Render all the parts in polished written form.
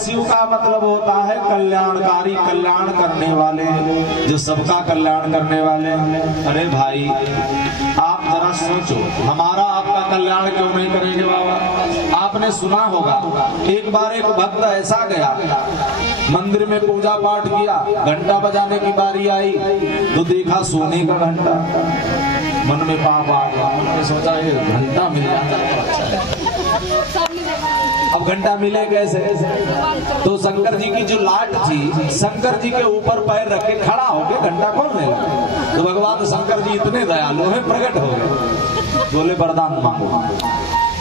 शिव का मतलब होता है कल्याणकारी, कल्याण करने वाले, जो सबका कल्याण करने वाले। अरे भाई आप जरा सोचो, हमारा आपका कल्याण क्यों नहीं करेंगे बाबा? आपने सुना होगा एक बार एक भक्त ऐसा गया, मंदिर में पूजा पाठ किया, घंटा बजाने की बारी आई तो देखा सोने का घंटा। मन में पाप आ गया, उन्होंने सोचा ये घंटा मिल जाता तो अच्छा है। अब घंटा मिले कैसे? तो शंकर जी की जो लाट थी, शंकर जी के ऊपर पैर रख के खड़ा होके घंटा खोल लेगा। तो भगवान शंकर जी इतने दयालु हैं, प्रकट हो गए, बोले वरदान मांगो।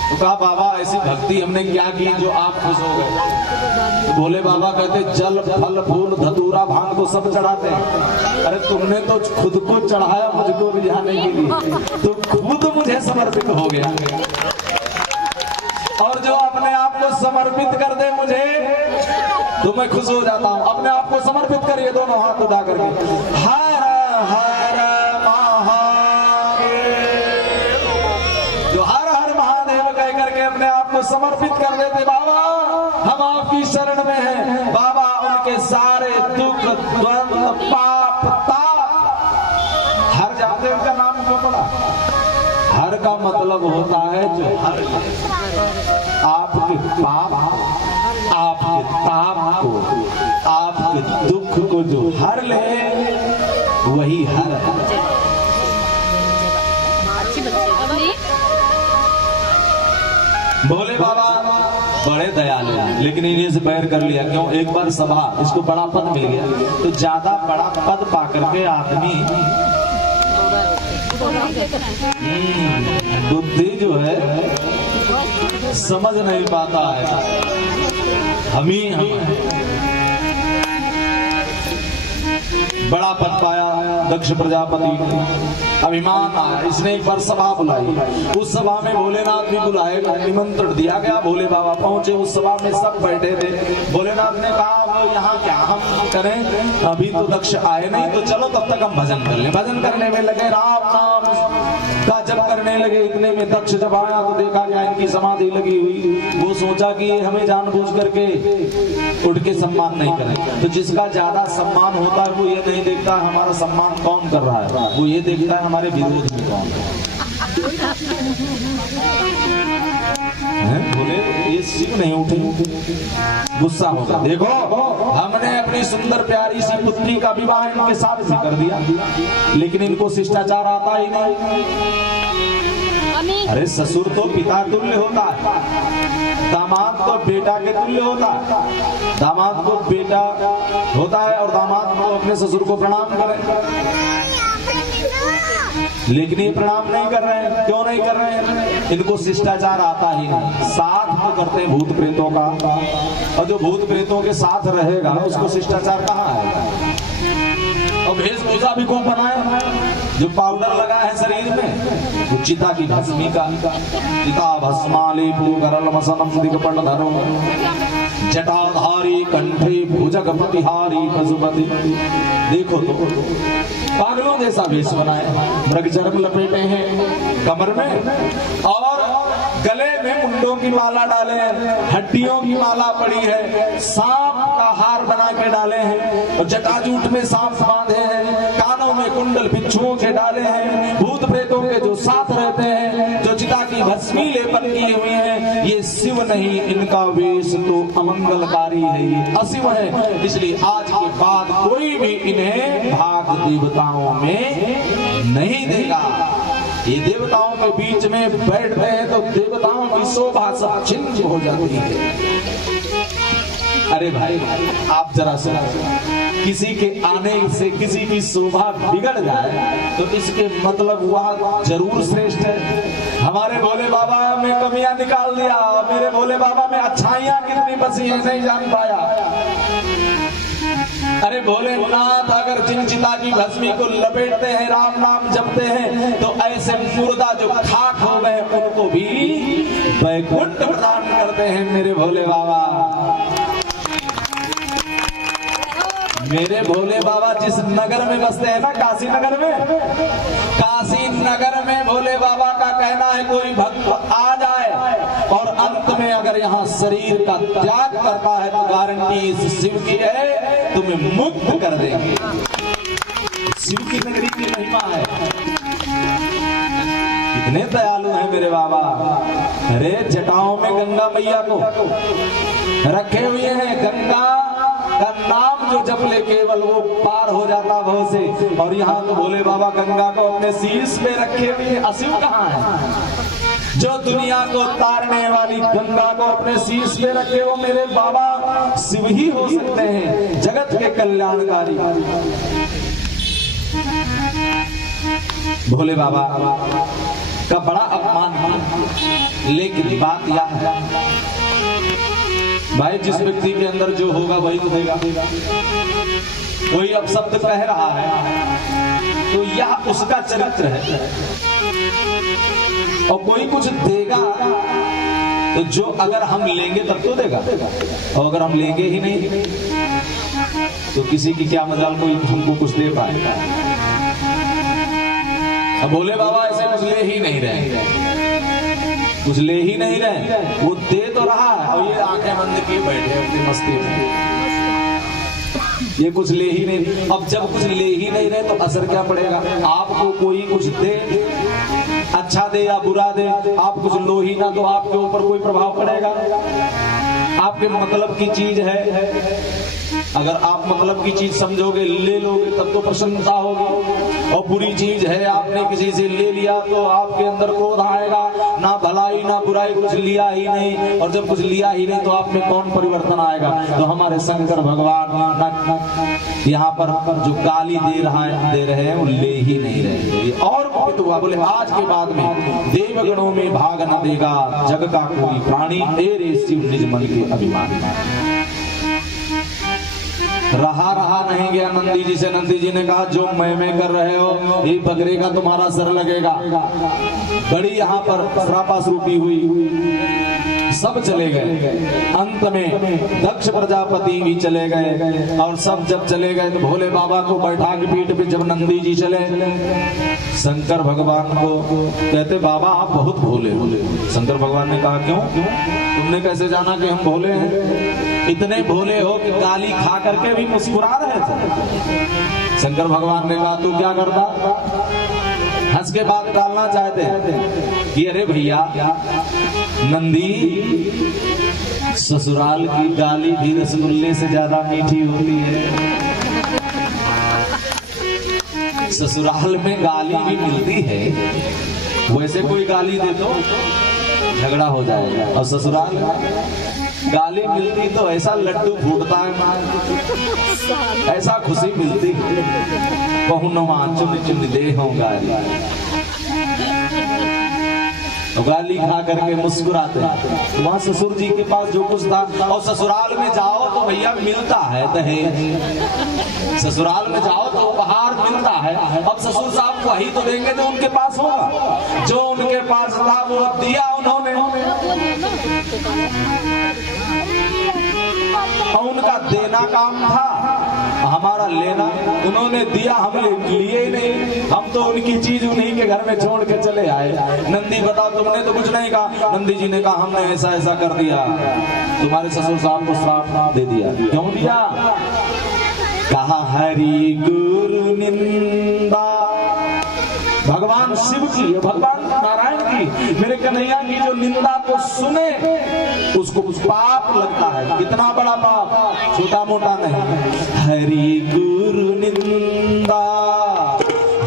तो कहा बाबा ऐसी भक्ति हमने क्या की जो आप खुश हो गए? तो बोले बाबा कहते जल फल फूल धतूरा भांग को सब चढ़ाते हैं। अरे तुमने तो खुद को चढ़ाया मुझको रिझाने के लिए, तो खुद मुझे समर्पित हो गया। और जो अपने आप को समर्पित कर दे मुझे तो मैं खुश हो जाता हूँ। अपने आप को समर्पित करिए, दोनों हाथ उठा करके हर हर महादेव। जो हर हर महादेव कह करके अपने आप को समर्पित कर देते, बाबा हम आपकी शरण में हैं, बाबा उनके सारे दुख द्वंद्व पाप ताप हर जाते। उनका नाम क्यों पड़ा? हर का मतलब होता है जो हर आपके पाप, आपके ताप को, आपके दुख को जो हर ले वही हर। भोले बाबा बड़े दयालु हैं, लेकिन इन्हीं से बैर कर लिया। क्यों? एक बार सभा, इसको बड़ा पद मिल गया, तो ज्यादा बड़ा पद पाकर के आदमी बुद्धि जो है समझ नहीं पाता है। हम बड़ा पद पाया दक्ष प्रजापति ने, अभिमान आया, इसने एक बार सभा बुलाई। उस सभा में भोलेनाथ भी बुलाए, निमंत्रण दिया गया। भोले बाबा पहुंचे, उस सभा में सब बैठे थे। भोलेनाथ ने कहा वो यहाँ क्या हम करें, अभी तो दक्ष आए नहीं, तो चलो तब तक हम भजन कर लें। भजन करने में लगे, राम नाम का जप करने लगे। इतने में दक्ष जब आया तो देखा क्या इनकी समाधि लगी हुई। वो सोचा कि ये हमें जानबूझ करके उठ के सम्मान नहीं करें। तो जिसका ज्यादा सम्मान होता है वो ये नहीं देखता हमारा सम्मान कौन कर रहा है, वो ये देखता है हमारे विरोध में कौन है। बोले ये शिव नहीं उठे, गुस्सा होगा। देखो हमने अपनी सुंदर प्यारी सी पुत्री का विवाह इनके साथ भी कर दिया, लेकिन इनको शिष्टाचार आता ही नहीं। अरे ससुर तो पिता तुल्य होता है, दामाद तो बेटा के तुल्य होता है। दामाद को बेटा होता है और दामाद को अपने ससुर को प्रणाम करें, लेकिन ये प्रणाम नहीं कर रहे हैं। क्यों नहीं कर रहे हैं? इनको शिष्टाचार आता ही नहीं। साथ तो करते हैं भूत प्रेतों का, और जो भूत प्रेतों के साथ रहेगा उसको शिष्टाचार कहाँ है? और वेशभूषा भी कौन बनाए? जो पाउडर लगा है शरीर में, वो चिता की भस्मी का, चिता भस्माली पूगरल मसनम दिगपट धरो जटाधारी कंठे भुजग प्रतिहारी पशुपति। देखो तो पागलों जैसा वेश बनाए, मृगचर्म लपेटे हैं कमर में और गले में मुंडों की माला डाले हैं, हड्डियों की माला पड़ी है, सांप का हार बना के डाले हैं और जटाजूट में सांप बांधे हैं, कानों में कुंडल बिच्छुओं के डाले हैं। भूत प्रेतों के जो साथ रहते हैं, जो चिता की भस्मी लेपन किए हुए हैं, ये शिव नहीं, इनका वेश तो अमंगलकारी है, ये अशिव है। इसलिए आज के बाद कोई भी इन्हें भाग देवताओं में नहीं देगा। ये देवताओं के बीच में बैठते हैं तो देवताओं की शोभा सब छिन्न हो जाती है। अरे भाई आप जरा सुनो, किसी के आने से किसी की शोभा बिगड़ जाए तो इसके मतलब वह जरूर श्रेष्ठ है। हमारे भोले बाबा में कमियां निकाल दिया, मेरे भोले बाबा में अच्छाइयां कितनी बसी है नहीं जान पाया। अरे भोलेनाथ अगर जिन चिता की भस्मी को लपेटते हैं, राम नाम जपते हैं, तो ऐसे मुर्दा जो खाक हो गए उनको भी वैकुंठ प्रदान करते हैं मेरे भोले बाबा। मेरे भोले बाबा जिस नगर में बसते हैं ना, काशी नगर में भोले बाबा का कहना है कोई भक्त आ जाए और अंत में अगर यहाँ शरीर का त्याग करता है तो गारंटी इस शिव की है, तुम्हें मुक्त कर देंगे। शिव की नगरी की महिमा है, कितने दयालु हैं मेरे बाबा। अरे जटाओं में गंगा मैया को रखे हुए हैं, गंगा का नाम जो जप ले केवल वो पार हो जाता भव से। और यहाँ तो भोले बाबा गंगा को अपने शीश पे रखे हुए, अशिव कहाँ है? जो दुनिया को तारने वाली गंगा को अपने शीश पे रखे हो मेरे बाबा शिव ही हो सकते हैं, जगत के कल्याणकारी भोले बाबा का बड़ा अपमान है। लेकिन बात यह है भाई, जिस व्यक्ति के अंदर जो होगा वही तो देगा। कोई अब शब्द कह रहा है तो यह उसका चरित्र है, और कोई कुछ देगा तो जो अगर हम लेंगे तब तो देगा, और अगर हम लेंगे ही नहीं तो किसी की क्या मजाल कोई हमको कुछ दे पाएगा। अब भोले बाबा ऐसे कुछ ले ही नहीं रहे, वो दे तो रहा है और ये आंखें बंद किए बैठे अपनी मस्ती में, ये कुछ ले ही नहीं। अब जब कुछ ले ही नहीं रहे तो असर क्या पड़ेगा? आपको कोई कुछ दे, अच्छा दे या बुरा दे, आप कुछ लो ही ना तो आपके ऊपर कोई प्रभाव पड़ेगा? आपके मतलब की चीज है, अगर आप मतलब की चीज समझोगे ले लोगे तब तो प्रशंसा होगी, और बुरी चीज है आपने किसी से ले लिया तो आपके अंदर क्रोध आएगा, ना भलाई ना बुराई, कुछ लिया ही नहीं, और जब कुछ लिया ही नहीं तो आप में कौन परिवर्तन आएगा? तो हमारे शंकर भगवान यहाँ पर जो गाली दे रहे हैं वो ले ही नहीं रहे। और तो बोले आज के बाद में देवगणों में भाग न देगा जग का कोई प्राणी, तेरे शिव निज मन के अभिमानी। रहा नहीं गया नंदी जी से। नंदी जी ने कहा जो मैं कर रहे हो ये बकरे का तुम्हारा सर लगेगा। बड़ी यहाँ पर श्रापा श्रूपी हुई, सब चले गए। अंत में दक्ष प्रजापति भी चले गए, और सब जब चले गए तो भोले बाबा को बैठा के पीठ पे जब नंदी जी चले, शंकर भगवान को कहते बाबा आप बहुत भोले हो। शंकर भगवान ने कहा क्यों तुमने कैसे जाना कि हम भोले हैं? इतने भोले हो कि गाली खा करके भी मुस्कुरा रहे थे। शंकर भगवान ने कहा तू क्या करता? हंस के बात डालना चाहते कि अरे भैया नंदी, ससुराल की गाली भी रसगुल्ले से ज्यादा मीठी होती है। ससुराल में गाली भी मिलती है, वैसे कोई गाली दे तो झगड़ा हो जाएगा, और ससुराल में गाली मिलती तो ऐसा लड्डू फूटता है, ऐसा खुशी मिलती है। बहुनवा चुन चुन दे हो गाली खा करके मुस्कुराते। वहाँ ससुर जी के पास जो कुछ था, और ससुराल में जाओ तो भैया मिलता है दहेज, ससुराल में जाओ तो उपहार मिलता है। अब ससुर साहब वही तो देंगे जो उनके पास होगा, जो उनके पास था वो दिया उन्होंने, और उनका देना काम था, हमारा लेना। उन्होंने दिया, हम लिए ही नहीं, हम तो उनकी चीज उन्हीं के घर में छोड़ के चले आए। नंदी बताओ तुमने तो कुछ नहीं कहा। नंदी जी ने कहा हमने ऐसा ऐसा कर दिया, तुम्हारे ससुर साहब को श्राप दे दिया। क्यों दिया? कहा हरि गुरु निंदा, भगवान शिव की, भगवान नारायण की, मेरे कन्हैया की जो निंदा को सुने उसको पाप लगता है। कितना बड़ा पाप, छोटा मोटा नहीं। हरि गुरु निंदा,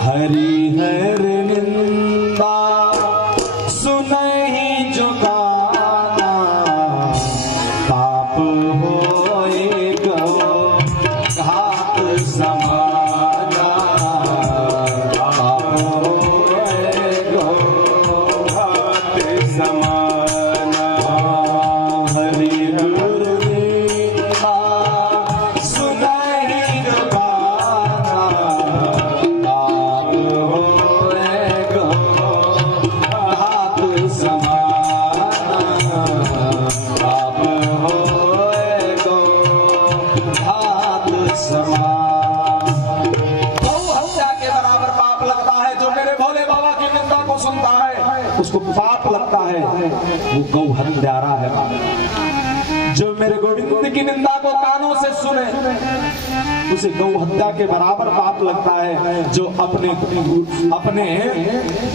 हरि हर निंदा, सुनहि जो गाना, पाप होएगा घात समाना, पाप होएगा घात लगता है वो गौ हत्यारा है। जो मेरे गोविंद की निंदा को कानों से सुने उसे गौ हत्या के बराबर पाप लगता है। जो अपने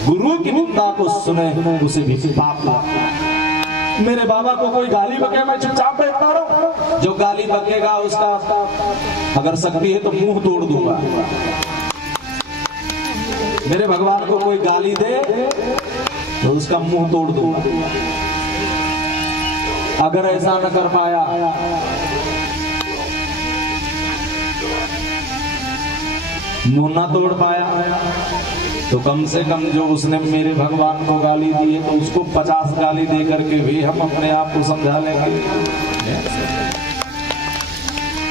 गुरु की निंदा को सुने उसे भी पाप लगता है। मेरे बाबा को कोई गाली बके मैं चुपचाप बैठता रहूं? जो गाली बकेगा उसका अगर शक्ति है तो मुंह तोड़ दूंगा। मेरे भगवान को कोई गाली दे तो उसका मुंह तोड़ दूंगा। अगर ऐसा न कर पाया मुंह ना तोड़ पाया तो कम से कम जो उसने मेरे भगवान को गाली दी है तो उसको 50 गाली दे करके भी हम अपने आप को समझा लेंगे।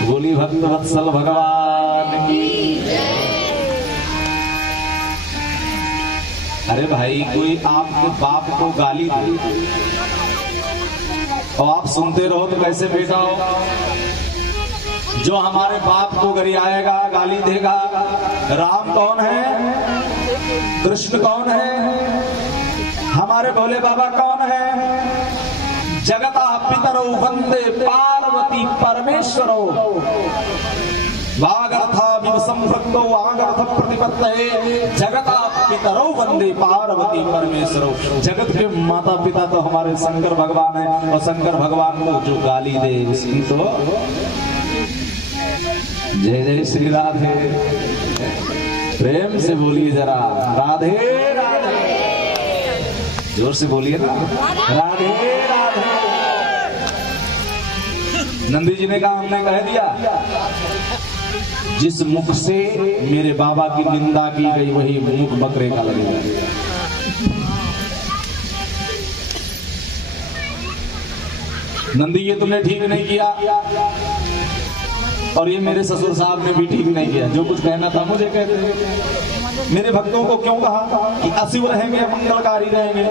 बोली भक्त वत्सल भगवान की। अरे भाई कोई आपके बाप को गाली दे और आप सुनते रहो तो कैसे बेटा हो? जो हमारे बाप को गरियाएगा गाली देगा, राम कौन है, कृष्ण कौन है, हमारे भोले बाबा कौन है? जगता पितरो वंदे पार्वती परमेश्वरो वागर्था संभक्तो वागर्थ प्रतिपत्तये जगता पितरो वंदे पार्वती परमेश्वरो। जगत के माता पिता तो हमारे शंकर भगवान है और शंकर भगवान को जो गाली दे उसकी तो जय जय श्री राधे। प्रेम से बोलिए जरा राधे राधे, जोर से बोलिए ना राधे राधे। नंदी जी ने कहा हमने कह दिया जिस मुख से मेरे बाबा की निंदा की गई वही मुख बकरे का लगेगा। नंदी ये तुमने ठीक नहीं किया और ये मेरे ससुर साहब ने भी ठीक नहीं किया। जो कुछ कहना था मुझे कहते। मेरे भक्तों को क्यों कहा कि अशिव रहेंगे मंगलकारी रहेंगे।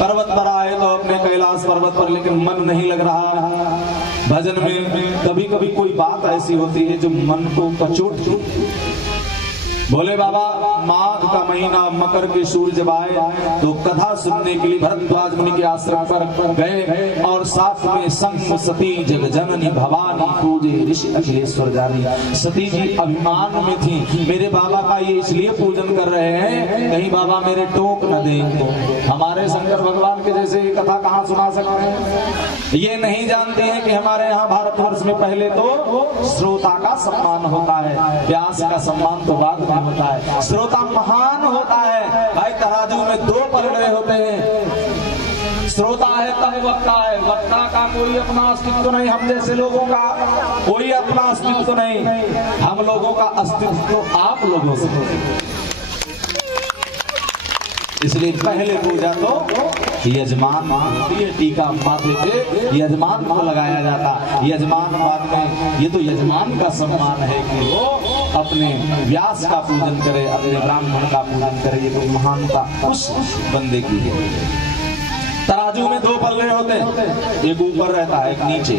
पर्वत पर आए तो अपने कैलाश पर्वत पर, लेकिन मन नहीं लग रहा भजन में। कभी कभी कोई बात ऐसी होती है जो मन को कचोटती। भोले बाबा माघ का महीना मकर के सूर्य जब आए तो कथा सुनने के लिए भरद्वाज मुनि के आश्रम पर गए और साथ में संग सती जग जननी भवानी पूजे ऋषि अखिलेश्वर जानी। सती जी अभिमान में थी, मेरे बाबा का ये इसलिए पूजन कर रहे हैं कहीं बाबा मेरे टोक न दें। हमारे शंकर भगवान के जैसे ये कथा कहाँ सुना सकते हैं? ये नहीं जानते हैं कि हमारे यहाँ भारतवर्ष में पहले तो श्रोता का सम्मान होता है, व्यास का सम्मान तो बाद में होता है। श्रोता महान होता है भाई। तराजू में दो पलड़े होते हैं, श्रोता है तब वक्ता है। वक्ता का कोई अपना अस्तित्व नहीं, हम जैसे लोगों का कोई अपना अस्तित्व नहीं। हम लोगों का अस्तित्व तो आप लोगों से। इसलिए पहले पूजा तो यजमान होती है, टीका माथे पे यजमान को लगाया जाता। यजमान बाद में ये तो यजमान का सम्मान है कि वो अपने व्यास का पूजन करे, अपने ब्राह्मण का पूजन करे। ये तो महानता उस बंदे की है। तराजू में दो पल्ले होते हैं, एक ऊपर रहता है एक नीचे।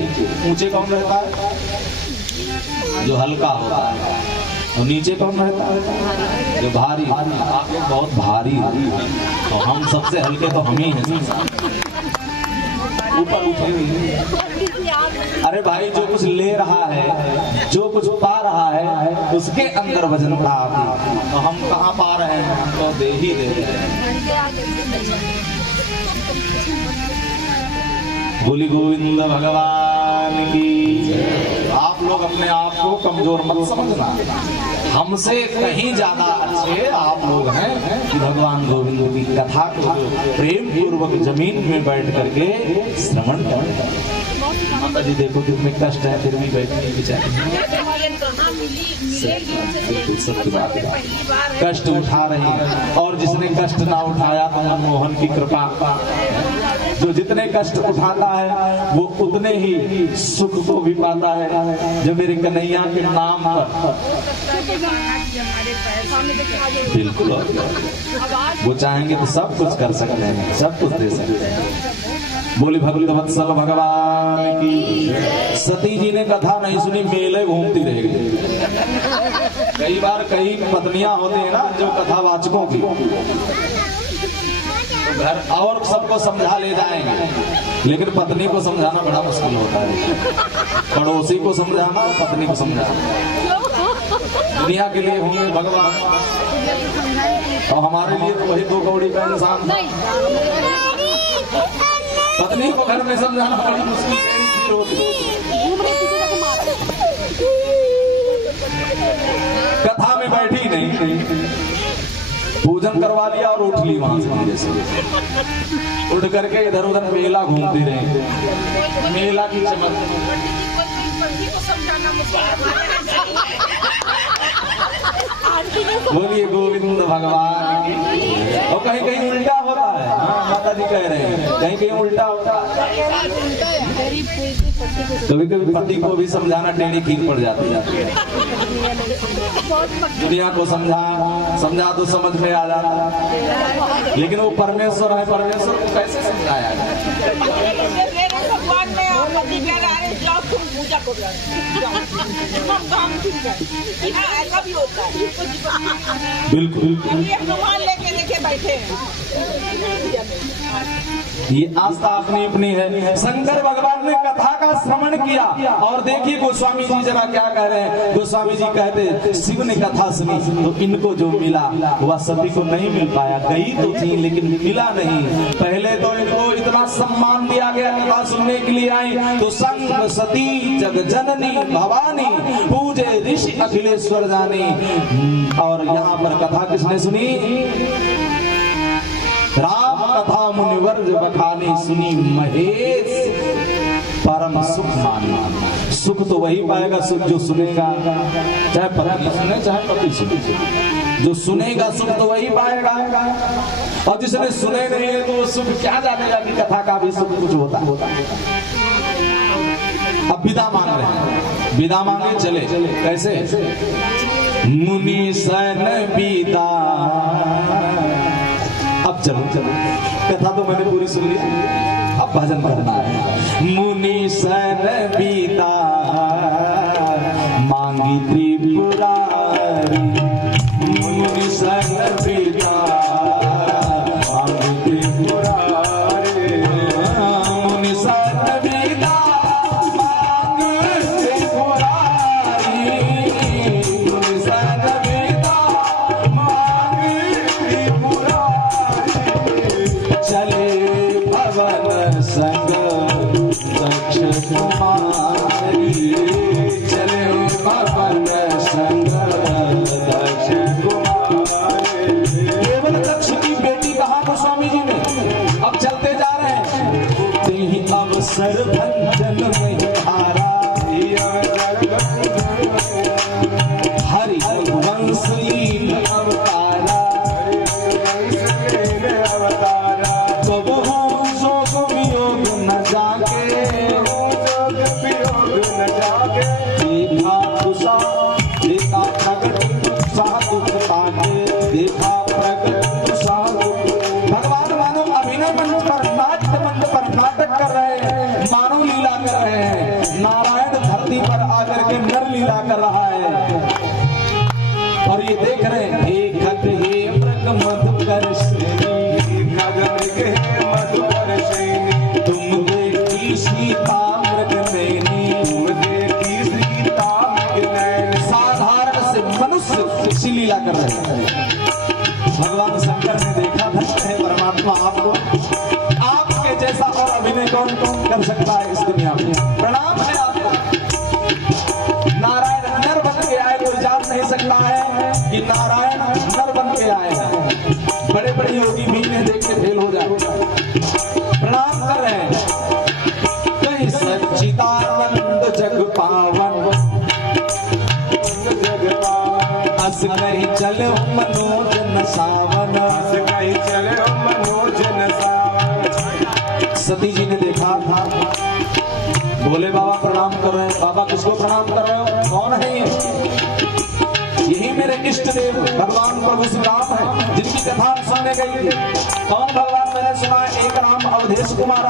ऊंचे कौन रहता है? जो हल्का होता है। और नीचे कौन रहता है? जो भारी। आप लोग बहुत भारी हैं और हम सबसे हल्के तो हम ही हैं। ऊपर उठे। अरे भाई जो कुछ ले रहा है, जो कुछ पा रहा है उसके अंदर वजन था। तो हम कहाँ पा रहे हैं? हम तो दे ही दे रहे हैं। बोली गोविंद भगवान की। आप लोग अपने आप को कमजोर मत समझना, हमसे कहीं ज्यादा अच्छे आप लोग हैं कि भगवान गोविंद की कथा को प्रेम पूर्वक जमीन में बैठ करके श्रवण करें। माता जी देखो कितने कष्ट है फिर भी बैठने बेचारे। सत्य बात है, कष्ट उठा रही है। और जिसने कष्ट ना उठाया तो मनमोहन की कृपा। जो जितने कष्ट उठाता है वो उतने ही सुख को भी पाता है। जो मेरे कन्हैया के नाम पर बिल्कुल वो चाहेंगे तो सब कुछ कर सकते हैं, सब कुछ दे सकते हैं। बोली भगवत वत्सल भगवान की। सती जी ने कथा नहीं सुनी, मेले घूमती रह गई। कई बार कई पत्नियां होती है ना जो कथावाचकों की, घर और सबको समझा ले जाएंगे, लेकिन पत्नी को समझाना बड़ा मुश्किल होता है। पड़ोसी को समझाना, पत्नी को समझाना। दुनिया के लिए होंगे भगवान और हमारे लिए तो वही दो कौड़ी का इंसान। पत्नी को घर में समझाना बड़ी मुश्किल होती है। कथा में बैठी नहीं, पूजन करवा लिया और उठ ली वहां से धीरे से, उठ करके इधर उधर मेला घूमती रही। मेला की चमक बोलिए गोविंद भगवान की। और कहीं कहीं उल्टा होता है। हाँ, माता जी कह रहे हैं कहीं कहीं उल्टा होता है। कभी कभी पति को भी समझाना टेढ़ी खीर पड़ जाती है। दुनिया को समझा तो समझ में आ जाता, लेकिन वो परमेश्वर है, परमेश्वर को कैसे समझाया जाए। पूजा को ऐसा भी होता है। बिल्कुल भगवान लेके लेके बैठे हैं। ये आस्था अपनी अपनी है। शंकर भगवान ने कथा का श्रवण किया और देखिए गोस्वामी जी जरा क्या कह रहे हैं। गोस्वामी जी कहते शिव ने कथा सुनी तो इनको जो मिला वह सभी को नहीं मिल पाया। गई तो थी लेकिन मिला नहीं। पहले तो इनको इतना सम्मान दिया गया, कथा सुनने के लिए आई तो संग सती जग जननी भवानी पूजे ऋषि अखिलेश्वर जानी। और यहाँ पर कथा किसने सुनी? राम कथा मुनिवर्ज बखानी सुनी महेश परम सुख मानी। सुख तो वही पाएगा सुख जो सुनेगा, चाहे पत्नी सुने चाहे पति सुने। जो सुनेगा सुख तो वही पाएगा, और जिसने सुने नहीं है तो वो सुख क्या जानेगा कि कथा का भी सुख कुछ होता है। अब विदा मांग रहे हैं, विदा मांगे चले कैसे? मुनि सन विदा। अब चलो कथा तो मैंने पूरी सुन ली, अब भजन करना है। मुनि सन विदा मांगी त्रिपुरारी। मुनि सन विदा मांगी त्रिपुरारी। मुनि सन विदा मांगी त्रिपुरारी। मुनि सन विदा मांगी त्रिपुरारी। चले पवन संग दक्ष कुमारी। चले पवन संग दक्ष कुमारी। केवल दक्ष की बेटी कहा गोस्वामी जी ने। अब चलते जा रहे हैं। तेहि अवसर भंजन में हारा। हरि वंश लीन अवतारा। कब हो जोग वियोग न जागे। देखा तुषा देखा प्रगट तुषा दुख ताके। देखा प्रगट तुषा दुख। भगवान मानो अभिनय मंच पर नाट्य मंच पर नाटक कर रहे हैं, मानव लीला कर रहे हैं। नारायण धरती पर आकर के नर लीला कर रहा है और ये देख रहे हैं। हे खग हे मृग मधुकर श्रेणी। मधुकर श्रेणी तुम देखी सीता मृग नैनी। तुम देखी सीता मृग नैनी। साधारण से मनुष्य से लीला कर रहे हैं। भगवान शंकर ने देखा धन्य है परमात्मा आपको, आपके जैसा और अभिनय कौन कर सकता है इस दुनिया में। प्रणाम है आपको। नारायण नर बन के आए, कोई जान नहीं सकता है कि नारायण नर बन के आए हैं। बड़े बड़े योगी भी इन्हें देख के फेल हो जाए। प्रणाम कर रहे हैं। कहीं सच्चिदानंद जग पावन। अस कहीं चले मनोजन सावन। अस कहीं चले मनोजन सावन। सती जी ने देखा था। भोले बाबा प्रणाम कर रहे हैं। बाबा किसको प्रणाम कर रहे हो? कौन है ये? यही मेरे इष्ट देव भगवान प्रभु श्री राम है, जिनकी कथा सुनने गई थी। कौन भगवान? मैंने सुना है एक राम अवधेश कुमार,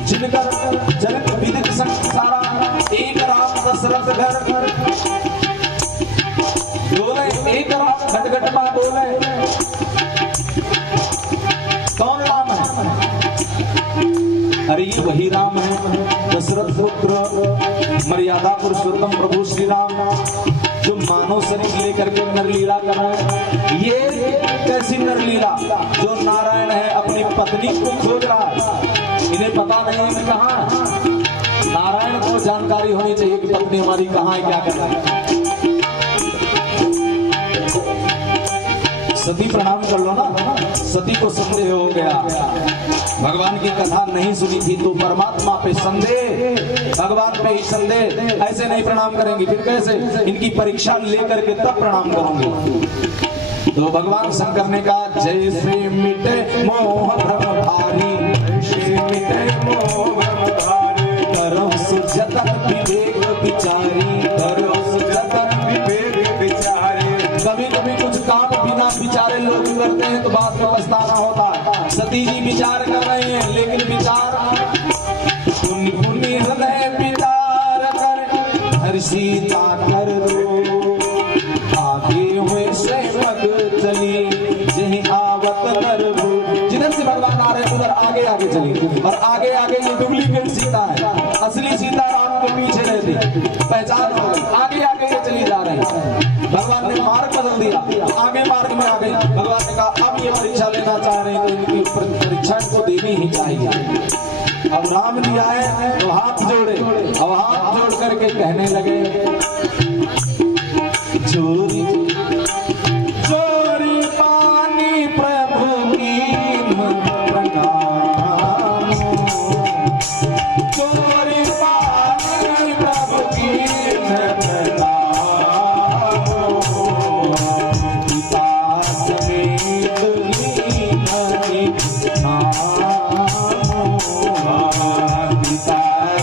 जिनका जन्म विदित सारा। एक राम दशरथ घर बोले, एक राम घटघट में बोले। वही राम है, दशरथ पुत्र मर्यादा पुरुषोत्तम प्रभु श्री राम, जो मानव शरीर लेकर के नरलीला कर रहे हैं। ये कैसी नरलीला? जो नारायण है अपनी पत्नी को खोज रहा है, इन्हें पता नहीं है कहाँ है। नारायण को जानकारी होनी चाहिए कि पत्नी हमारी कहाँ है, क्या कर रही है। सती प्रणाम कर लो ना। सती को संदेह हो गया, भगवान की कथा नहीं सुनी थी तो परमात्मा पे संदेह, भगवान पे ही संदेह। ऐसे नहीं प्रणाम करेंगी, फिर कैसे? इनकी परीक्षा लेकर के तब प्रणाम करूंगी। तो भगवान शंकर ने कहा, जैसे मिटे मोह भ्रम भारी, मिटे मोह भ्रम भारी, करो सुजतन विवेक विचारी, करो सुजतन विवेक विचारी। कभी कभी कुछ काम बिना विचारे लोग करते हैं तो बाद में पछताना होता है। सती जी विचार कर रहे हैं, लेकिन विचार पुण्य पुण्य हृदय विचार कर, हर सीता कर दो, आगे हुए सेवक चली, जही आवत नरभु। जिधर से भगवान आ रहे उधर आगे आगे चली, और आगे आगे ये डुप्लीकेट सीता है, असली सीता राम के पीछे रहती, पहचान हो गई। आगे आगे ये चली जा रही है। भगवान ने मार्ग बदल दिया, आगे मार्ग में आ गई। भगवान ने कहा, अब ये परीक्षा लेना चाह रहे हैं तो इनकी परीक्षा को देनी ही चाहिए। अब राम जी आए तो हाथ जोड़े, अब हाथ जोड़ करके कहने लगे, चोरी चोरी पानी प्रभु की प्रणाम, चोरी पानी प्रभु की प्रणाम, पिता समेत लीन पिता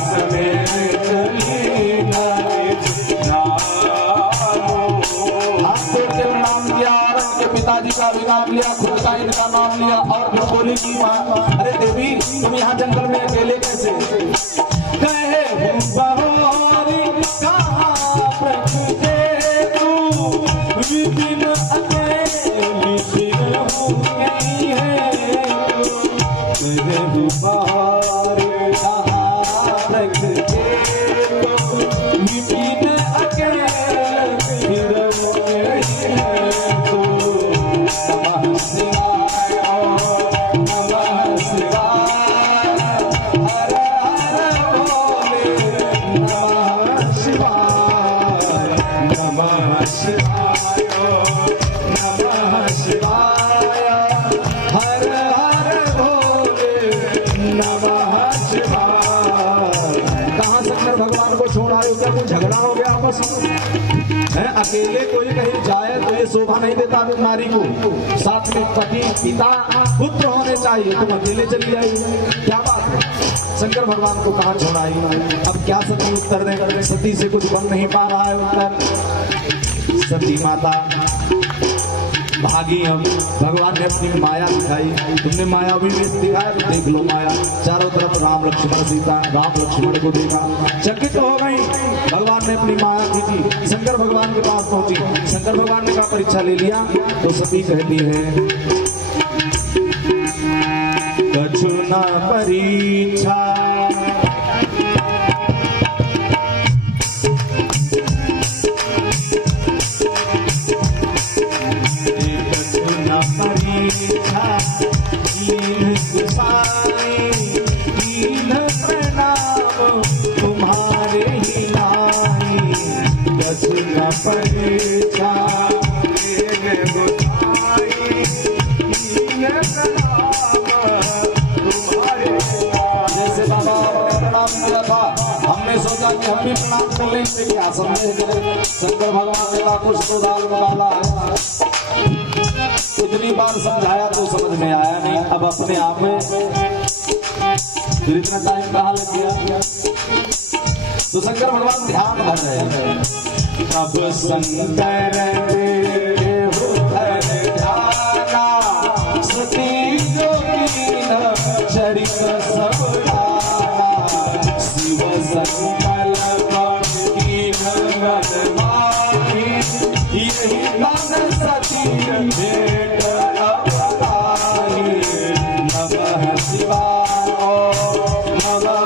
समेत लीन पिताजी का भी नाम लिया, खुद का इनका नाम लिया, और फिर बोली की माँ, अरे देवी तुम यहाँ जंगल में अकेले कैसे? कहे बहोरी कहाँ प्रगटे तू, विपिन अकेली फिर हो गई है। कहे बहोरी कहाँ प्रगटे तू, विपिन अकेली फिर हो गई है। झगड़ा हो गया आपस में है? अकेले कोई कहीं जाए तो ये शोभा नहीं देता नारी को, साथ में पति पिता पुत्र होने चाहिए। तुम अकेले चली आई, क्या बात है? शंकर भगवान को कहाँ छोड़ाई? अब क्या सती उत्तर दे? सती से कुछ बन नहीं पा रहा है उत्तर। सती माता भागी। हम भगवान ने अपनी माया दिखाई, तुमने माया भी दिखाया, देख लो माया। चारों तरफ राम लक्ष्मण सीता, राम लक्ष्मण को देखा, चकित हो गई। भगवान ने अपनी माया खींची, शंकर भगवान के पास पहुंची। शंकर भगवान ने कहा परीक्षा ले लिया, तो सती कहती है, कछु ना परीक्षा तुम्हारे ही लाई, परीक्षा जैसे बाबा प्रणाम किया था, हमने सोचा कि हम भी प्रणाम कर लेंगे, क्या संदेह करें। शंकर भगवान ने कुछ तो दाल में डाला है। इतनी बार समझाया तो समझ में आया नहीं, अब अपने आप में फिर इतना टाइम कहाँ लग गया। तो शंकर भगवान ध्यान धर रहे हैं। अब शंकर ध्याना सती जोगीन चरित सब शिव संकल्प कीन गदमाही, यही तन सती भेट अपनाही। नमः शिवाय, नमः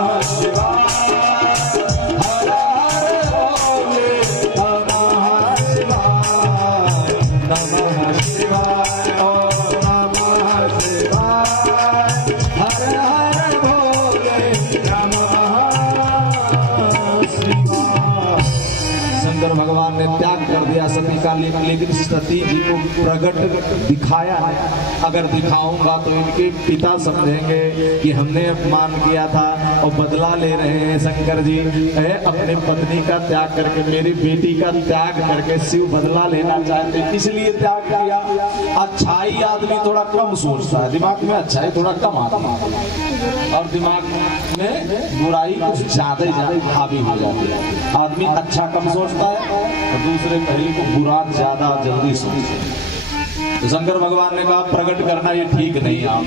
शंकर भगवान ने त्याग कर दिया सती का, लेकिन सती जी को प्रकट दिखाया है। अगर दिखाऊंगा तो इनके पिता समझेंगे कि हमने अपमान किया था और बदला ले रहे हैं शंकर जी। अपने पत्नी का त्याग करके, मेरी बेटी का त्याग करके शिव बदला लेना चाहते, इसलिए त्याग किया। अच्छाई आदमी थोड़ा कम सोचता है, दिमाग में अच्छाई थोड़ा कम आता है और दिमाग में बुराई कुछ ज्यादा हावी हो जाती है। आदमी अच्छा कम सोचता है और दूसरे पहले को बुरा ज्यादा जल्दी सोचते हैं। तो शंकर भगवान ने कहा प्रकट करना ये ठीक नहीं, आप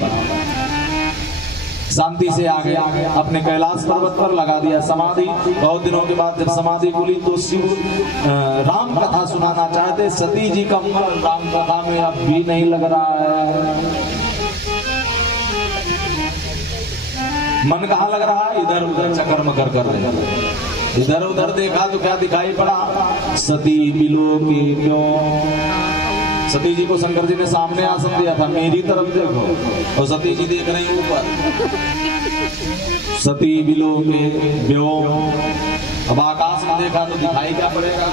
शांति से आगे अपने कैलाश पर्वत पर लगा दिया समाधि। बहुत दिनों के बाद जब समाधि खुली तो शिव राम कथा सुनाना चाहते, सती जी का मन राम कथा में अब भी नहीं लग रहा है। मन कहाँ लग रहा है? इधर उधर चक्कर मकर कर रहे। इधर उधर देखा तो क्या दिखाई पड़ा? सती बिलो के क्यों। सती जी को शंकर जी ने सामने आसन दिया था, मेरी तरफ देखो, और सती जी देख रही ऊपर। सती बिलो के व्योम। अब आकाश में देखा तो दिखाई क्या पड़ेगा?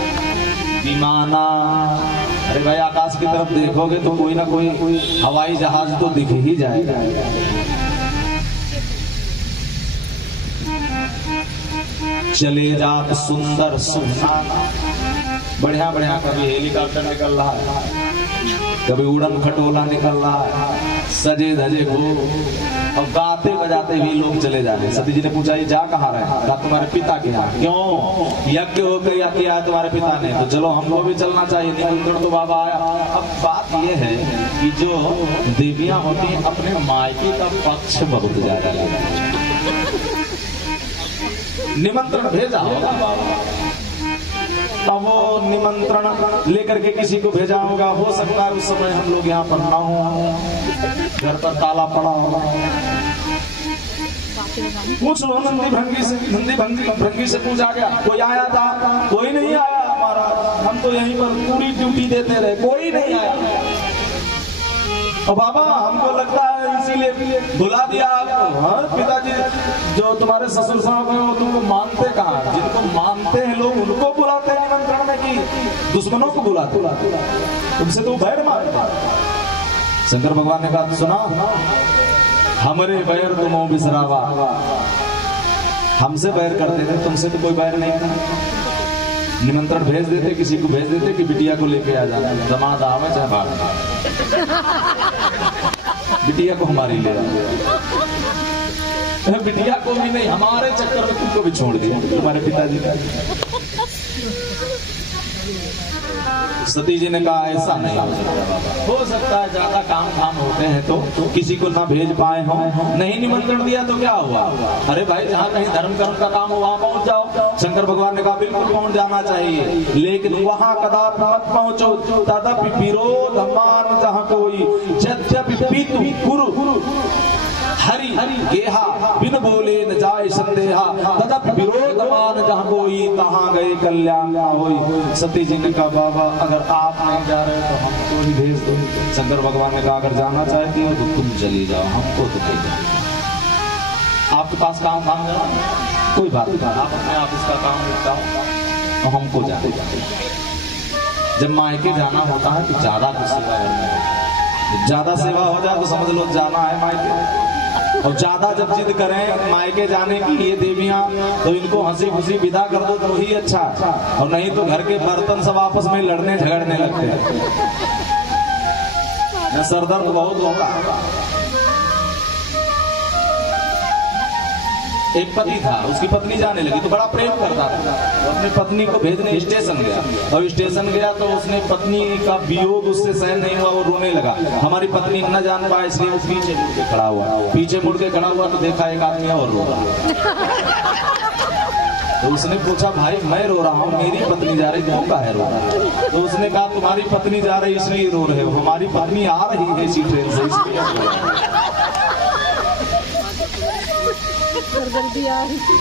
विमाना। अरे भाई आकाश की तरफ देखोगे तो कोई ना कोई हवाई जहाज तो दिख ही जाएगा। चले जात सुंदर सुहाना। बढ़िया बढ़िया, कभी हेलीकॉप्टर निकल रहा है, कभी उड़न खटोला निकल रहा है, सजे धजे हो और गाते बजाते भी लोग चले जा रहे। सती जी ने पूछा ये जा कहाँ रहे? कहा तुम्हारे पिता के यहाँ। क्यों? यज्ञ हो गया किया है तुम्हारे पिता ने, तो चलो हमको भी चलना चाहिए। निमंत्रण तो बाबा आया। अब बात ये है कि जो देवियां होती हैं अपने मायके का पक्ष बहुत ज्यादा लेती हैं। निमंत्रण भेजा होगा तब वो निमंत्रण लेकर के किसी को भेजा होगा, हो सकता है उस समय हम लोग यहाँ पर ना हो, घर पर ताला पड़ा होगा। पूछ लो नंदी भृंगी से पूछा गया, कोई आया था? कोई नहीं आया हमारा, हम तो यहीं पर पूरी ड्यूटी देते रहे, कोई नहीं आया। और बाबा हमको लगता है इसीलिए बुला दिया आपको। हाँ पिताजी, जो तुम्हारे ससुर साहब हैं वो तुमको मानते कहाँ? जिनको मानते हैं लोग उनको बुलाते हैं निमंत्रण में, कि दुश्मनों को बुलाते? तुमसे तो बैर मानते। शंकर भगवान ने कहा सुना, हमारे बैर तुमो बिसरावा। हमसे बैर करते थे, तुमसे तो कोई बैर नहीं था। निमंत्रण भेज देते, किसी को भेज देते कि बिटिया को लेके आ जाना, दमाद आवे चाहे बाप, बिटिया को हमारी ले आ। बिटिया को भी नहीं, हमारे चक्कर में तुमको भी छोड़ दिया तुम्हारे पिताजी का। सती जी ने कहा ऐसा नहीं हो सकता है, ज्यादा काम धाम होते हैं तो किसी को ना भेज पाए हो। नहीं निमंत्रण दिया तो क्या हुआ? अरे भाई जहाँ कहीं धर्म कर्म का काम हो वहां पहुंच जाओ। शंकर भगवान ने कहा बिल्कुल पहुंच जाना चाहिए, लेकिन वहां कदापि मत पहुंचो। तदपि विरोध मान जहाँ कोई यद्यपि गुरु हरि गेहा बिन बोले न जाए संदेहा। तदपि विरोध मान जहाँ कोई तहाँ गए कल्याण होई। सती जी ने कहा बाबा अगर आप नहीं जा रहे तो हमको ही भेज दो। शंकर भगवान ने कहा अगर जाना चाहती हो तो तुम चली जाओ, हमको तो नहीं जाना। आपके पास काम धाम है, कोई बात नहीं, आप अपने ऑफिस का काम निपटाओ तो हमको जाने। जब मायके जाना होता है तो ज्यादा कुछ सेवा करना है। ज्यादा सेवा हो जाए तो समझ लो जाना है मायके। और ज्यादा जब जिद करें मायके जाने की ये देवियां तो इनको हंसी खुशी विदा कर दो तो ही अच्छा, और नहीं तो घर के बर्तन सब आपस में लड़ने झगड़ने लगते हैं। सरदर्द बहुत होगा। एक पति था, उसकी पत्नी जाने लगी तो बड़ा प्रेम करता था, तो अपनी पत्नी को भेजने स्टेशन गया। और स्टेशन गया तो उसने पत्नी का वियोग उससे सहन नहीं हुआ, वो रोने लगा। हमारी पत्नी न जान पाए इसलिए वो पीछे मुड़ के खड़ा हुआ। पीछे मुड़ के खड़ा हुआ तो देखा एक आदमी और रो रहा। तो उसने पूछा भाई मैं रो रहा हूँ, मेरी पत्नी जा रही, क्यों काहे रो रहा है? तो उसने कहा तुम्हारी पत्नी जा रही इसलिए रो रहे हो, हमारी पत्नी आ रही है इसी ट्रेन से इसलिए।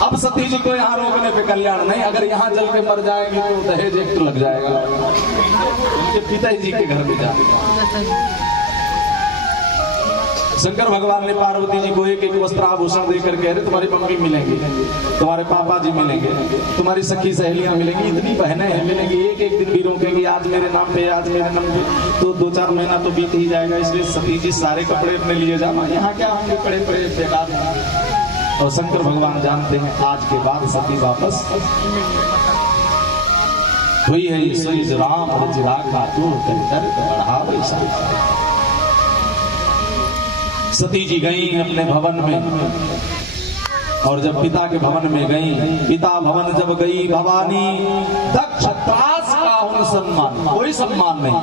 अब सती जी को यहाँ रोकने पे कल्याण नहीं, अगर यहाँ जल के मर जाएंगे तो दहेज एक्ट लग जाएगा, उनके पिताजी के घर में जाएगा। शंकर भगवान ने पार्वती जी को एक एक वस्त्र आभूषण देकर कह रहे तुम्हारी मम्मी मिलेंगे, तुम्हारे पापा जी मिलेंगे, तुम्हारी सखी सहेलियां मिलेंगी, इतनी बहनें हैं मिलेंगी, एक एक दिन भी रोकेंगी आज मेरे नाम पे, आज मेरे नाम पे, तो 2-4 महीना तो बीत ही जाएगा। इसलिए सती जी सारे कपड़े अपने लिए जाना, यहाँ क्या होंगे पड़े पड़े बेकार। और शंकर भगवान जानते हैं आज के बाद सती वापस हुई है। ईश्वरी जो राम और चिराग दूर कर बढ़ावे सती जी गई अपने भवन में, और जब पिता के भवन में गई, पिता भवन जब गई भवानी, दक्ष त्रास का उन सम्मान, कोई सम्मान नहीं,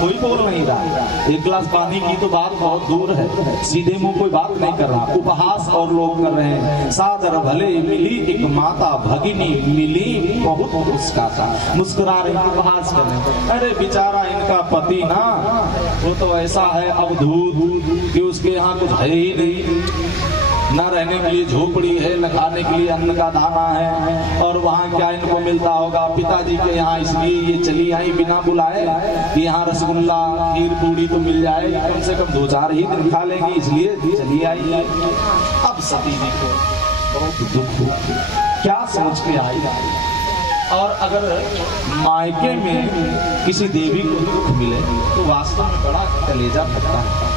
कोई बोल नहीं रहा। एक गिलास पानी की तो बात बहुत दूर है, सीधे मुंह कोई बात नहीं कर रहा, उपहास और लोग कर रहे हैं। सादर भले मिली एक माता भगिनी मिली बहुत मुस्काता, मुस्कुरा रहे उपहास कर रहे। अरे बेचारा इनका पति ना वो तो ऐसा है अवधूत कि उसके यहाँ कुछ है ही नहीं, न रहने के लिए झोपड़ी है, न खाने के लिए अन्न का दाना है, और वहाँ क्या इनको मिलता होगा। पिताजी के यहाँ इसलिए ये चली आई बिना बुलाए कि यहाँ रसगुल्ला खीर पूड़ी तो मिल जाए, कम से कम 2-4 ही दिन खा लेंगी, इसलिए चली आई। अब सती जी को बहुत दुख हुआ, क्या सोच के आई। और अगर मायके में किसी देवी को दुख मिले तो वास्तव में बड़ा कलेजा फटता है।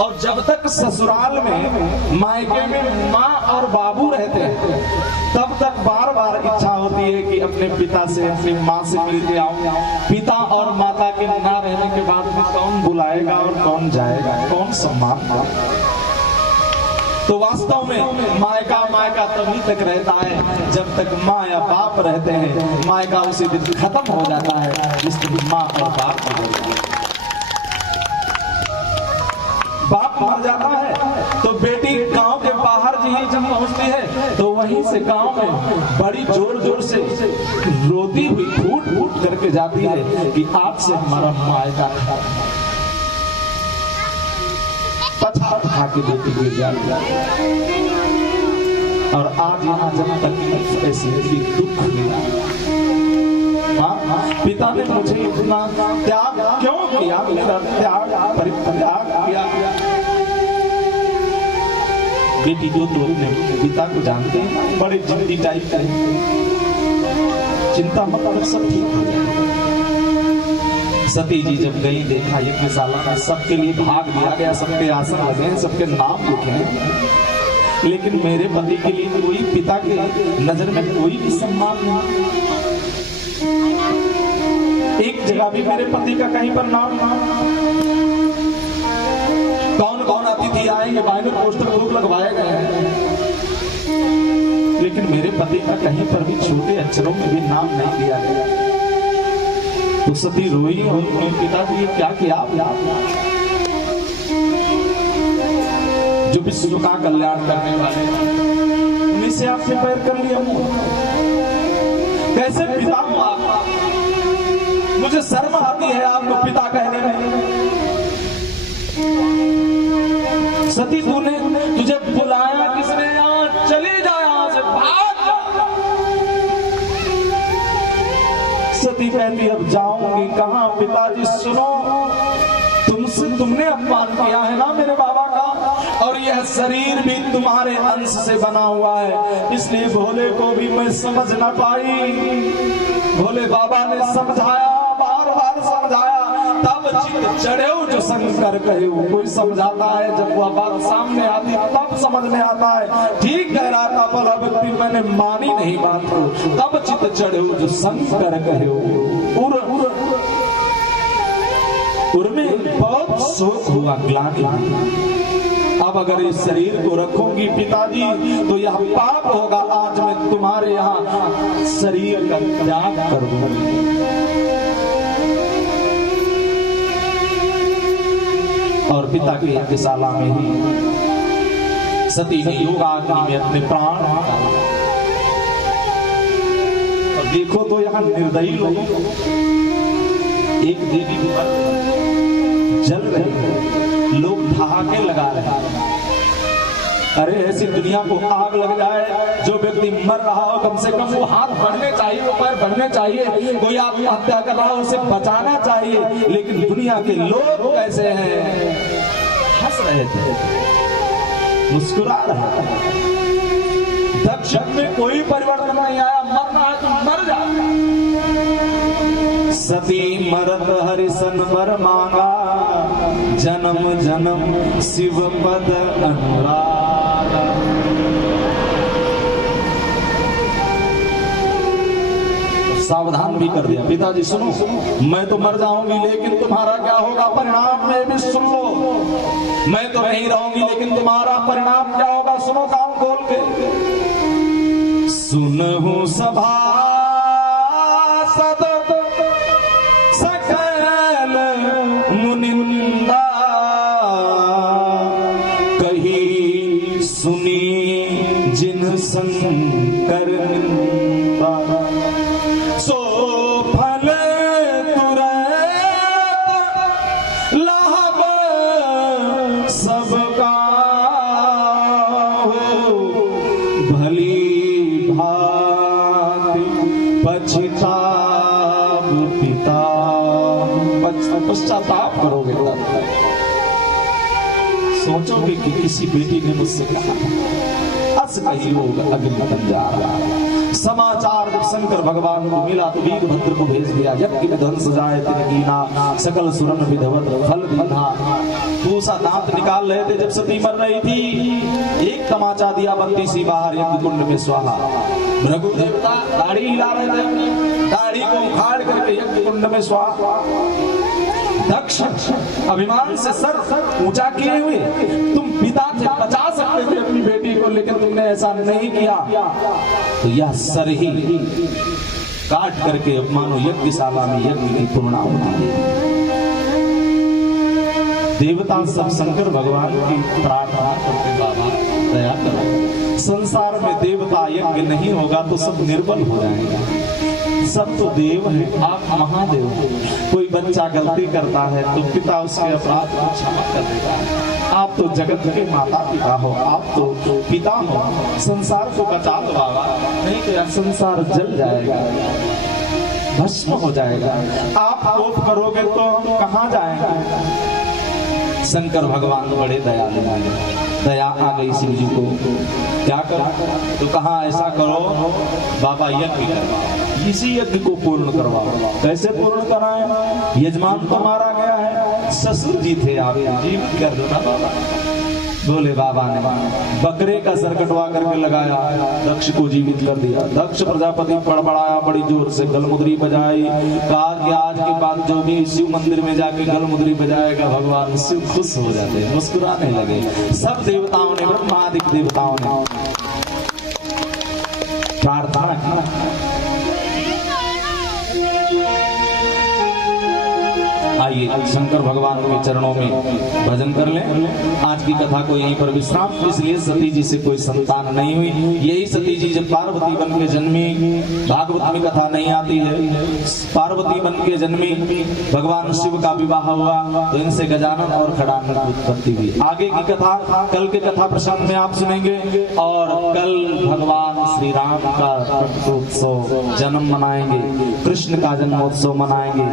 और जब तक ससुराल में मायके में माँ और बाबू रहते हैं तब तक बार बार इच्छा होती है कि अपने पिता से, अपनी माँ से मिलके आऊं। पिता और माता के ना रहने के बाद में कौन बुलाएगा और कौन जाएगा, कौन सम्मान करेगा। तो वास्तव में मायका तभी तक रहता है जब तक माँ या बाप रहते हैं। मायका उसी दिन खत्म हो जाता है जिस दिन माँ और बाप की बाप मर जाता है तो बेटी गांव के बाहर जब पहुंचती है तो वहीं से गांव में बड़ी जोर जोर से रोती हुई फूट फूट करके जाती है कि आज से हमारा मायका पछाड़ खा के बेटी गिर जाती है। और आज यहाँ जब तक ऐसे दुख मिला, पिता ने मुझे इतना त्याग क्यों किया, मेरा त्याग परित्याग किया। बेटी जो तो अपने पिता को जानते हैं, बड़े जिद्दी टाइप का, चिंता मत कर सब ठीक हो जाएगा। सती जी जब गई देखा यज्ञशाला में सबके लिए भाग दिया गया, सबके आसन लगे हैं, सबके नाम लिखे हैं, लेकिन मेरे पति के लिए कोई पिता के नजर में कोई भी सम्मान नहीं। एक जगह भी मेरे पति का कहीं पर नाम कौन कौन अतिथि आएंगे, बैनर पोस्टर खूब लगवाए गए हैं, लेकिन मेरे पति का कहीं पर भी छोटे अक्षरों में भी नाम नहीं दिया गया। तो सती रोई और पिताजी क्या किया, जो विश्व का कल्याण करने वाले उन्हीं से आपसे पैर कर लिया। कैसे पिता हूं आप, मुझे शर्म आती है आपको पिता कहने में। सती तूने तुझे बुलाया किसने, यहाँ चली जा, यहाँ से भाग जा। सती कहती अब जाऊंगी कहाँ, पिताजी सुनो, तुमने अपमान किया है ना मेरे बाबा का, और यह शरीर भी तुम्हारे अंश से बना हुआ है, इसलिए भोले को भी मैं समझ न पाई। भोले बाबा ने समझाया, बार बार समझाया, तब चित चढ़े जो शंकर कहे। कोई समझाता है, जब वह बात सामने आती तब समझ में आता है, ठीक कह रहा था भला व्यक्ति, मैंने मानी नहीं बात को, तब चित चढ़े जो शंकर कहे। उर्में बहुत शोक हुआ, ग्लानि। अब अगर इस शरीर को रखूंगी पिताजी तो यह पाप होगा, आज मैं तुम्हारे यहाँ शरीर का त्याग कर दूंगी। और पिता की यज्ञशाला में ही सती ने योगाग्नि में अपने प्राण निकाले। और देखो तो यहाँ निर्दयी लोगों को एक देवी जल रहे, लोग ठहाके लगा रहे हैं। अरे ऐसी दुनिया को आग लग जाए, जो व्यक्ति मर रहा हो कम से कम वो हाथ बढ़ने चाहिए, वो पैर बढ़ने चाहिए, कोई आत्महत्या कर रहा हो उसे बचाना चाहिए। लेकिन दुनिया के लोग कैसे हैं, हंस रहे थे, मुस्कुरा रहे थे। दक्ष में कोई परिवर्तन नहीं आया, मरना है तो मर जा। सती मरत हरिसन वर मांगा, जन्म जन्म शिव पद अनुराग। सावधान भी कर दिया, पिताजी सुनो, मैं तो मर जाऊंगी लेकिन तुम्हारा क्या होगा परिणाम में भी सुन लो। मैं तो नहीं रहूंगी लेकिन तुम्हारा परिणाम क्या होगा सुनो कान खोल के। सुनहु सभा सद सकल मुनिंदा, कही सुनी जिन शंकर निंदा। सो फल तुरंत लाभ सबका हो, भली भांति पछताप पिता। पश्चाताप करोगे तब सोचोगे कि किसी बेटी ने मुझसे कहा अस कही लोग अग्नि बन जा रहा। समाचार जब शंकर भगवान को मिला तो वीरभद्र को भेज दिया। यज्ञ में धन सजाए तिन कीना, सकल सुरन विधवत फल दीना। दूसरा दांत निकाल रहे थे जब सती मर रही थी, एक तमाचा दिया बत्ती सी बाहर यज्ञ कुंड में स्वाहा। रघु देवता दाढ़ी हिला रहे थे, दाढ़ी को उखाड़ करके यज्ञ कुंड में स्वाहा। दक्ष अभिमान से सर ऊंचा किए हुए, तुम पिता से बचा सकते थे अपनी बेटी को, लेकिन तुमने ऐसा नहीं किया। तो यह सर ही काट करके मानो यज्ञशाला में यज्ञ की पूर्णाहुति दे। देवता सब शंकर भगवान की प्रार्थना करते, बाबा दया करो, संसार में देवता यज्ञ नहीं होगा तो सब निर्बल हो जाएगा। सब तो देव है, आप महादेव हो। कोई बच्चा गलती करता है तो पिता उसके अपराध को क्षमा कर देता है। आप तो जगत के माता पिता हो, आप तो पिता हो, संसार को बचा दो बाबा, नहीं तो यह संसार जल जाएगा, भस्म हो जाएगा। आप कोप करोगे तो कहाँ जाएंगे। शंकर भगवान बड़े दयालु वाले, दया आ गई शिव जी को। क्या करो तो कहा ऐसा करो बाबा यज्ञ करवाओ, इसी यज्ञ को पूर्ण करवाओ। कैसे पूर्ण कराएं, यजमान तो मारा गया है, ससुर जी थे आप जीवित कर दो ना बाबा। बोले बाबा ने बकरे का सर कटवा करके लगाया, दक्ष को जीवित कर दिया। दक्ष प्रजापति बड़बड़ाया, बड़ी जोर से गलमुद्री बजाई, कहा कि आज के बाद जो भी शिव मंदिर में जाके गलमुद्री बजाएगा भगवान शिव खुश हो जाते, मुस्कुराने लगे। सब देवताओं ने, ब्रह्मादिक देवताओं ने प्रार्थना की। आइए शंकर भगवान के चरणों में भजन कर लें। आज की कथा को यहीं पर विश्राम, इसलिए सती जी से कोई संतान नहीं हुई। यही सती जी जब पार्वती बन के जन्मी, भागवत में कथा नहीं आती है, पार्वती बन के जन्मी, भगवान शिव का विवाह हुआ तो इनसे गजानन और खड़ानन की उत्पत्ति हुई। आगे की कथा कल के कथा प्रसंग में आप सुनेंगे। और कल भगवान श्री राम का पट्टोत्सव जन्म मनाएंगे, कृष्ण का जन्मोत्सव मनाएंगे।